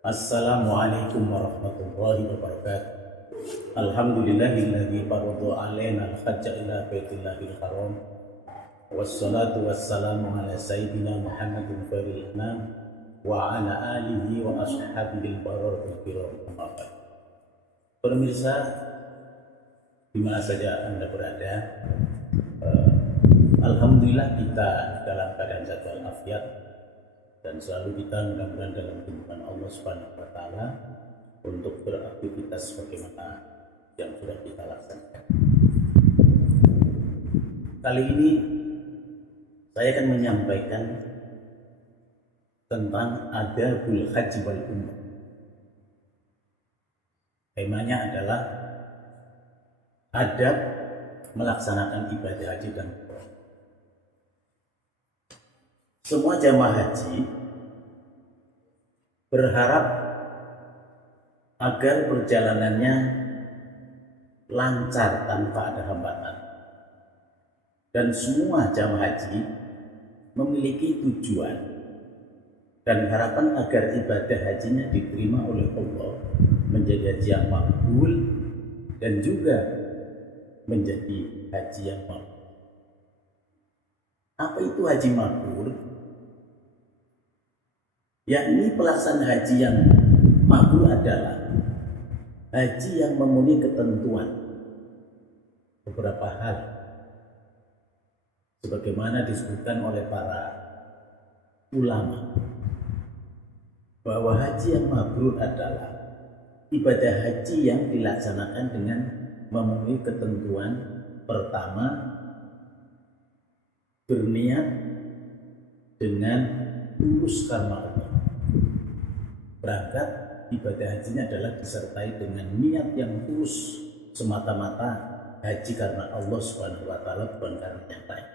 Assalamualaikum warahmatullahi wabarakatuh. Alhamdulillahilladzi farada alaina al-hajja ila baitillahil haram. Wassalatu wassalamu ala sayyidina Muhammadin khairil anam wa ala alihi wa ashabihi al-bararatul kiram. Amma ba'd. Pemirsa di mana saja Anda berada, alhamdulillah kita dalam keadaan sehat walafiat dan selalu kita mudah-mudahan dalam lindungan Allah Subhanahu wa taala untuk beraktivitas sebagaimana yang sudah kita laksanakan. Kali ini saya akan menyampaikan tentang adabul haji wal umrah. Temanya adalah adab melaksanakan ibadah haji dan umrah. Semua jamaah haji berharap agar perjalanannya lancar tanpa ada hambatan. Dan semua jamaah haji memiliki tujuan dan harapan agar ibadah hajinya diterima oleh Allah, menjadi haji yang makbul dan juga menjadi haji yang makbul. Apa itu haji makbul? Yakni pelaksanaan haji yang makbul adalah haji yang memenuhi ketentuan beberapa hal sebagaimana disebutkan oleh para ulama, bahwa haji yang mabrur adalah ibadah haji yang dilaksanakan dengan memenuhi ketentuan. Pertama, berniat dengan tulus karena Allah. Berangkat ibadah hajinya adalah disertai dengan niat yang tulus, semata-mata haji karena Allah Subhanahu wa taala, bukan karena yang lain.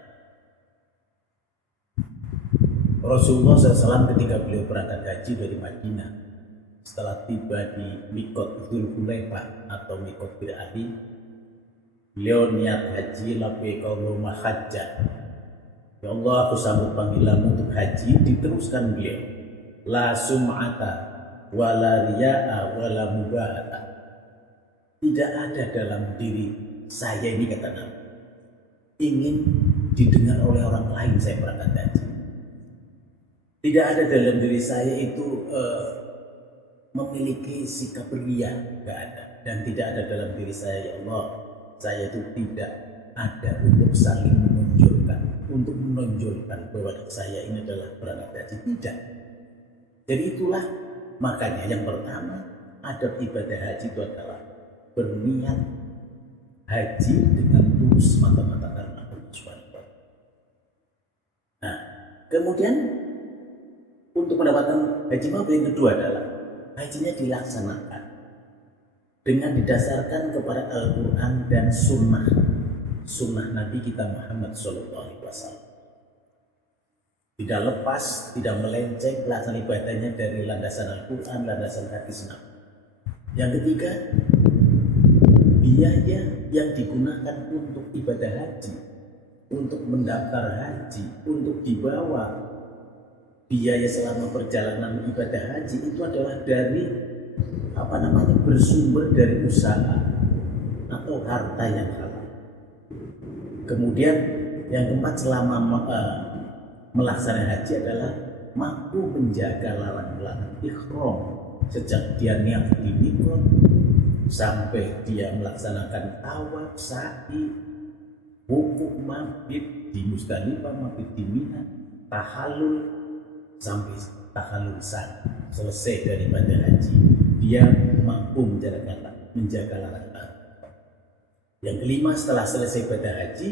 Rasulullah SAW ketika beliau berangkat haji dari Madinah, setelah tiba di Mikot Dzulhulaifah atau Mikot Birahi, beliau niat haji labbaik Allahumma hajjah. Ya Allah, aku sambut panggilanmu untuk haji. Diteruskan beliau, la sum'ata wala riya'a wala mubahata. Tidak ada dalam diri saya ini, kata Nabi, ingin didengar oleh orang lain saya berangkat haji. Tidak ada dalam diri saya itu memiliki sikap riya, tidak ada. Dan tidak ada dalam diri saya, ya Allah, saya itu tidak ada untuk saling menonjolkan bahwa saya ini adalah berangkat haji. Tidak. Jadi itulah makanya yang pertama, adab ibadah haji itu adalah berniat haji dengan tulus semata-mata karena Allah Subhanahu wa taala. Nah, kemudian untuk mendapatkan haji mabrur yang kedua adalah hajinya dilaksanakan dengan didasarkan kepada Al-Quran dan sunnah Nabi kita Muhammad SAW. Tidak lepas, tidak melenceng pelaksanaan ibadahnya dari landasan Al-Quran, landasan hadis Nabi. Yang ketiga, biaya yang digunakan untuk ibadah haji, untuk mendaftar haji, untuk dibawa biaya selama perjalanan ibadah haji itu adalah dari bersumber dari usaha atau harta yang halal. Kemudian yang keempat, selama melaksanakan haji adalah mampu menjaga larangan ihram sejak dia niat di mikot sampai dia melaksanakan tawaf, sa'i, wukuf, mabit di Musdalifah, mabit di Mina, tahallul sampai tahallul selesai daripada haji, dia mampu menjaga larangan. Yang kelima, setelah selesai ibadah haji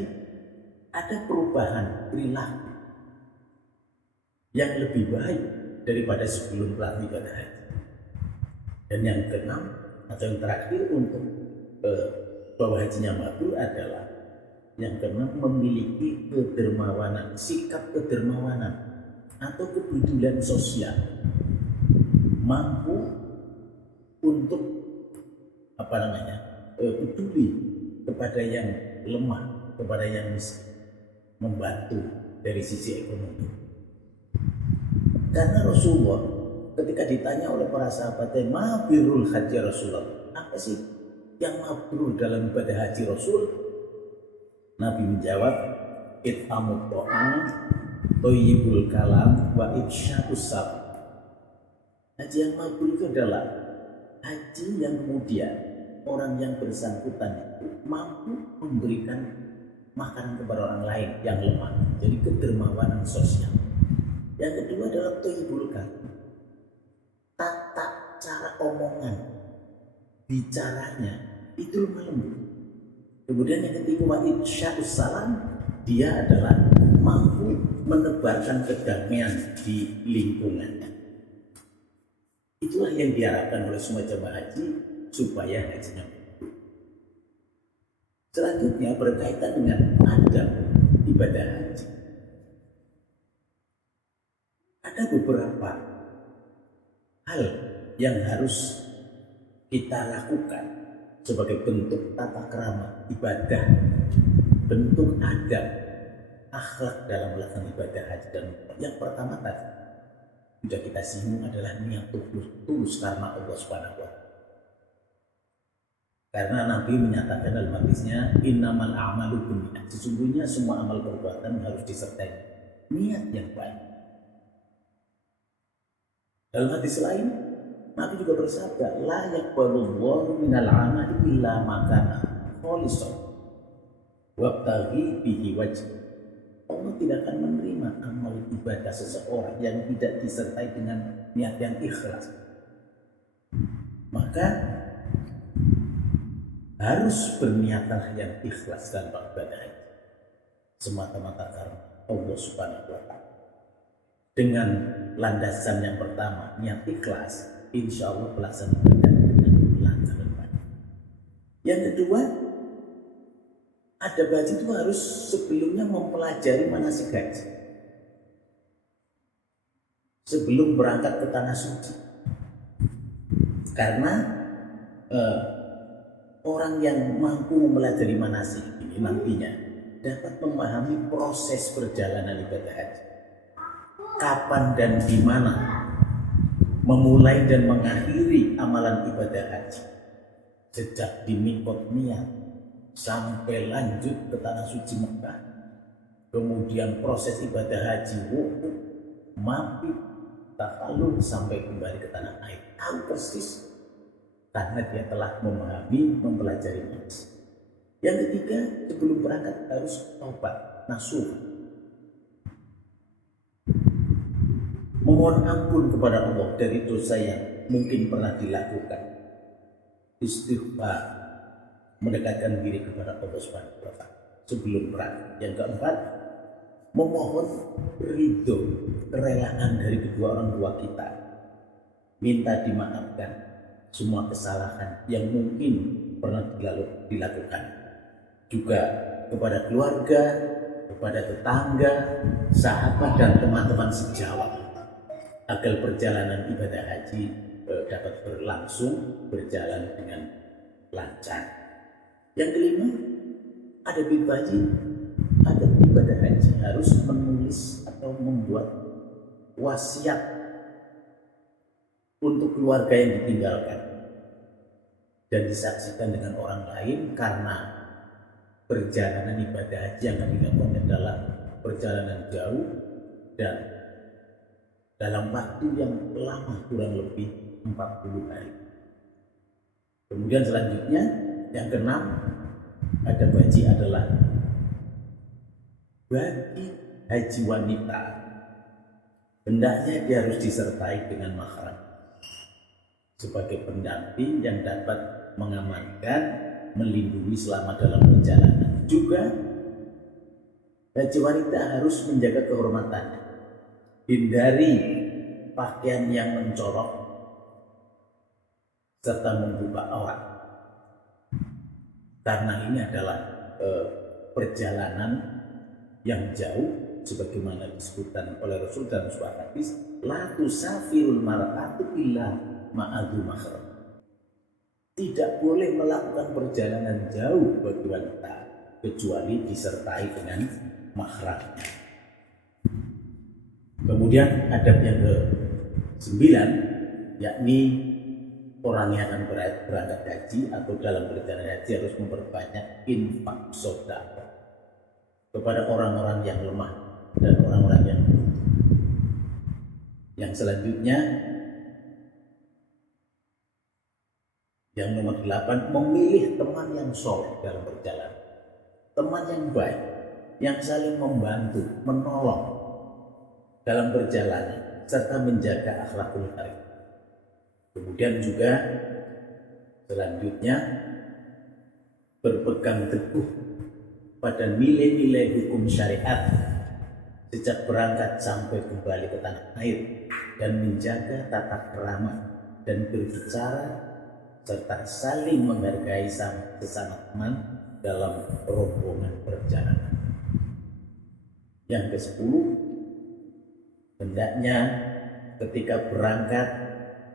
ada perubahan perilaku yang lebih baik daripada sebelum ibadah haji. Dan yang keenam atau yang terakhir untuk bahwa hajinya mabrur adalah yang keenam, memiliki kedermawanan, sikap kedermawanan atau kepedulian sosial, mampu untuk peduli kepada yang lemah, kepada yang miskin, membantu dari sisi ekonomi. Karena Rasulullah ketika ditanya oleh para sahabatnya, ma birrul haji Rasulullah, apa sih yang mabrur dalam ibadah haji Rasul? Nabi menjawab, it'amut ta'am, thayyibul kalam, wa ifsya'us salam. Haji yang mabrur itu adalah haji yang kemudian orang yang bersangkutan itu mampu memberikan makanan kepada orang lain yang lemah. Jadi kedermawanan sosial. Yang kedua adalah thayyibul kalam, tata cara omongan, bicaranya itu lemah lembut. Kemudian yang ketiga, wa ifsya'us salam, dia adalah mampu menebarkan kedamaian di lingkungannya. Itulah yang diharapkan oleh semua jemaah haji supaya hajinya mabrur. Selanjutnya berkaitan dengan adab ibadah haji. Ada beberapa hal yang harus kita lakukan sebagai bentuk tata krama ibadah, bentuk adab, akhlak dalam melaksanakan ibadah haji dan umrah. Yang pertama tadi sudah kita singgung adalah niat tulus karena Allah Subhanahu wa Ta'ala. Karena Nabi menyatakan dalam hadisnya, innamal a'malu binniyat, sesungguhnya semua amal perbuatan harus disertai niat yang baik. Dalam hadis lain, Nabi juga bersabda, la yaqbalullahu minal amali illa ma kana khalisan wabtaghi bihi wajh. Allah tidak akan menerima amal ibadah seseorang yang tidak disertai dengan niat yang ikhlas. Maka harus berniatlah yang ikhlas dalam ibadah haji, semata-mata karena Allah Subhanahu wa Ta'ala. Dengan landasan yang pertama, niat ikhlas, insya Allah pelaksanaan ibadah dengan lancar dan baik. Yang kedua, adab haji itu harus sebelumnya mempelajari manasik haji sebelum berangkat ke tanah suci. Karena orang yang mampu mempelajari manasik ini nantinya dapat memahami proses perjalanan ibadah haji, kapan dan di mana memulai dan mengakhiri amalan ibadah haji, sejak di miqat niat sampai lanjut ke tanah suci Mekah, kemudian proses ibadah haji wukuf, mabit, takallum sampai kembali ke tanah air, tahu persis karena dia telah memahami, mempelajari manasik. Yang ketiga, sebelum berangkat harus taubat nasuh, memohon ampun kepada Allah dari dosa yang mungkin pernah dilakukan, istighfar, mendekatkan diri kepada Allah Subhanahu wa Ta'ala sebelum berangkat. Yang keempat, memohon ridho, kerelaan dari kedua orang tua kita, minta dimaafkan semua kesalahan yang mungkin pernah dilakukan, juga kepada keluarga, kepada tetangga, sahabat dan teman-teman sejawat, agar perjalanan ibadah haji dapat berlangsung, berjalan dengan lancar. Yang kelima, adab ibadah haji harus menulis atau membuat wasiat untuk keluarga yang ditinggalkan dan disaksikan dengan orang lain, karena perjalanan ibadah haji yang akan dilakukan adalah perjalanan jauh dan dalam waktu yang lama, kurang lebih 40 hari. Kemudian selanjutnya yang keenam, adab haji adalah bagi haji wanita hendaknya dia harus disertai dengan mahram sebagai pendamping yang dapat mengamankan, melindungi selama dalam perjalanan. Juga haji wanita harus menjaga kehormatannya, hindari pakaian yang mencolok serta membuka aurat, karena ini adalah perjalanan yang jauh, sebagaimana disebutkan oleh Rasul dalam sebuah hadis, la tusafirul mar'atu illa ma'adhu mahram. Tidak boleh melakukan perjalanan jauh bagi wanita kecuali disertai dengan mahramnya. Kemudian adab yang ke-9, yakni orang yang akan berangkat haji atau dalam perjalanan haji harus memperbanyak infak sedekah kepada orang-orang yang lemah dan orang-orang yang butuh. Yang selanjutnya, yang nomor 8, memilih teman yang soleh dalam perjalanan, teman yang baik, yang saling membantu, menolong dalam perjalanan, serta menjaga akhlakul karim. Kemudian juga selanjutnya berpegang teguh pada nilai-nilai hukum syariat sejak berangkat sampai kembali ke tanah air, dan menjaga tata krama dan berbicara serta saling menghargai sesama teman dalam rombongan perjalanan. Yang ke-10, hendaknya ketika berangkat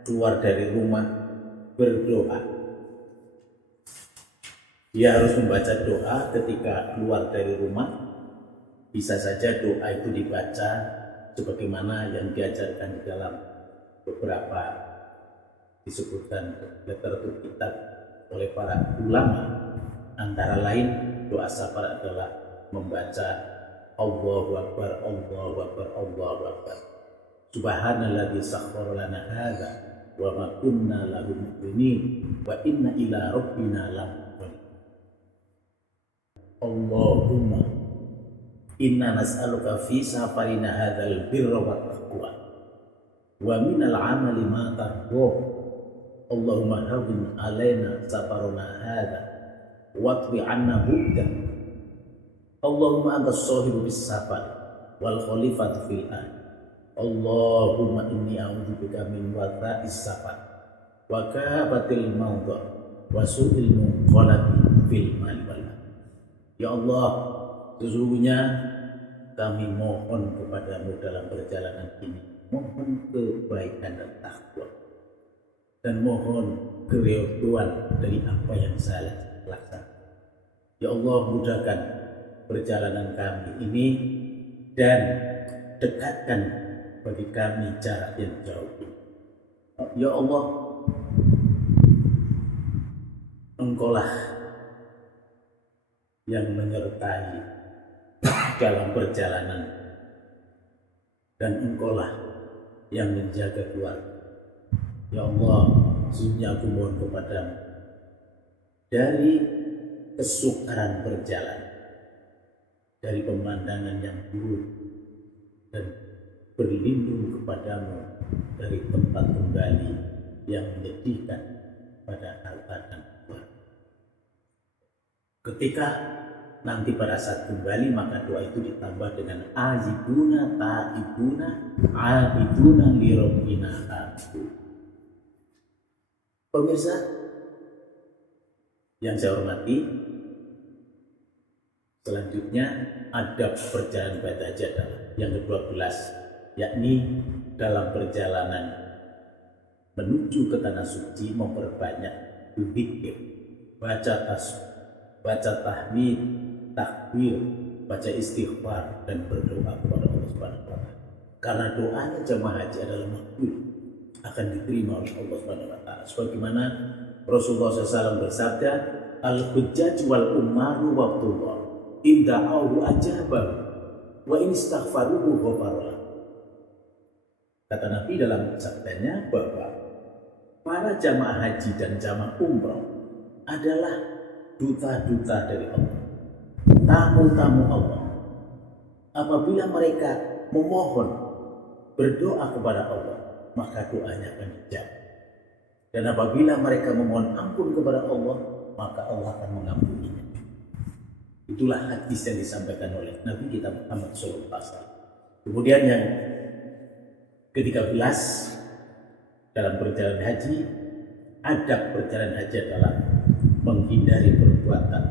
keluar dari rumah berdoa. Dia harus membaca doa ketika keluar dari rumah. Bisa saja doa itu dibaca sebagaimana yang diajarkan di dalam beberapa disebutkan literatur kitab oleh para ulama. Antara lain doa safar adalah membaca Allahu Akbar, Allahu Akbar, Allahu Akbar. Subhanalladzi sakhkhara lana hadza wa ma kunna lahu muqrinin wa inna ila rabbina lamunqalibun. Allahumma inna nas'aluka fi safarina hadzal birra wat taqwa wa minal amali ma tarda. Allahumma hawwin alaina safarana hadza watwi 'anna budda. Allahumma antas sahibu bis safar wal khalifatu fil ard. Allahumma inni a'udzubika min wata'is safar wa kabatil maudha wa su'il munqalabi fil mali wal ahli. Ya Allah, sesungguhnya kami mohon kepadamu dalam perjalanan ini, mohon kebaikan dan takwa, dan mohon keridhaan dari apa yang saya laksanakan. Ya Allah, mudahkan perjalanan kami ini dan dekatkan bagi kami jarak yang jauh. Ya Allah, Engkaulah yang menyertai dalam perjalanan, dan Engkaulah yang menjaga keluarga. Ya Allah, sesungguhnya aku mohon kepadamu dari kesukaran berjalan, dari pemandangan yang buruk, dan berlindung kepadamu dari tempat kembali yang menyedihkan pada harta dan keluarga. Ketika nanti pada saat kembali, maka doa itu ditambah dengan ayibuna ta'ibuna abiduna lirabbina abdu. Pemirsa yang saya hormati, selanjutnya adab perjalanan ibadah haji adalah yang ke-12, yakni dalam perjalanan menuju ke tanah suci memperbanyak zikir, baca tasbih, baca tahmid, takbir, baca istighfar, dan berdoa kepada Allah Subhanahu wa taala. Karena doanya jamaah haji adalah makbul, akan diterima oleh Allah Subhanahu wa taala. Sebagaimana Rasulullah SAW bersabda, al-hujjaj wal umaru waqtullah inda'ahu ajabah wa in istaghfaruhu ghafarlah. Kata Nabi dalam sabdanya bahwa para jamaah haji dan jamaah umrah adalah duta-duta dari Allah, tamu-tamu Allah. Apabila mereka memohon, berdoa kepada Allah, maka doanya akan dijawab. Dan apabila mereka memohon ampun kepada Allah, maka Allah akan mengampuninya. Itulah hadis yang disampaikan oleh Nabi kita Muhammad SAW. Kemudian yang ke-13 dalam perjalanan haji, adab perjalanan haji adalah menghindari perbuatan,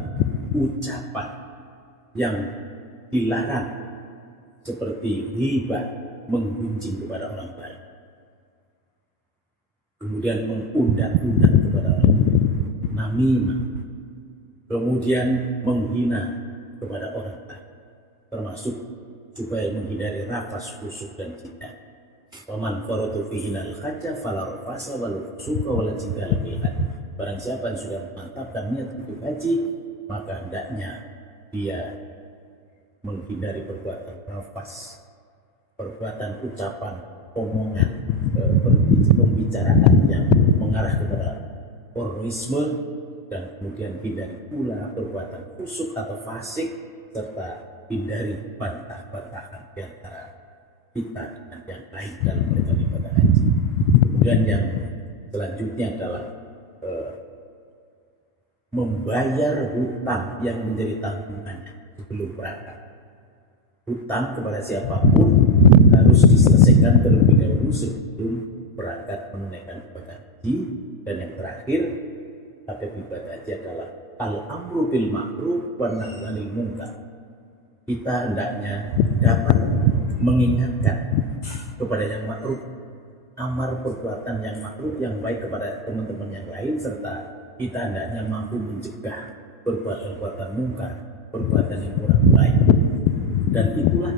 ucapan yang dilarang seperti ghibah, menggunjing kepada orang lain, kemudian mengundang-undang kepada orang lain, namimah, kemudian menghina kepada orang lain, termasuk supaya menghindari rafas, fusuk dan jinak. Waman faradu fihi al-hajja fala rafasa wala fusuqa wala jidala fil hajj. Barang siapa yang sudah memantapkan niat untuk haji, maka hendaknya dia menghindari perbuatan rafas, perbuatan ucapan, omongan, pembicaraan yang mengarah kepada pornoisme, dan kemudian hindari pula perbuatan fusuk atau fasik, serta hindari bantah-bantahan di antara kita dengan yang lain dalam melakukan ibadah haji. Kemudian yang selanjutnya adalah membayar hutang yang menjadi tanggungannya sebelum berangkat. Hutang kepada siapapun harus diselesaikan terlebih dahulu sebelum berangkat menunaikan ibadah haji. Dan yang terakhir pada ibadah haji adalah al-amru bil ma'ruf wa nahyi 'anil munkar. Kita hendaknya dapat mengingatkan kepada yang ma'ruf, amar perbuatan yang ma'ruf yang baik kepada teman-teman yang lain, serta kita hendaknya mampu mencegah perbuatan-perbuatan mungkar, perbuatan yang kurang baik. Dan itulah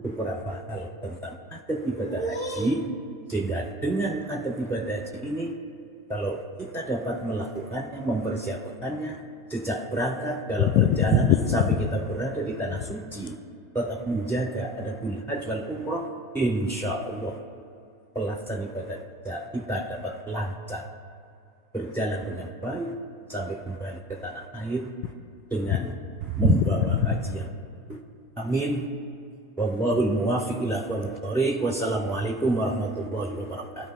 beberapa hal tentang adab ibadah haji, sehingga dengan adab ibadah haji ini, kalau kita dapat melakukannya, mempersiapkannya sejak berangkat, dalam perjalanan sampai kita berada di tanah suci, tetap menjaga adabul hajj wal umrah, insya Allah pelaksanaan ibadah kita dapat lancar, berjalan dengan baik sampai kembali ke tanah air dengan membawa haji yang amin. Wallahul muwaffiq ila aqwamit thoriq. Wassalamualaikum warahmatullahi wabarakatuh.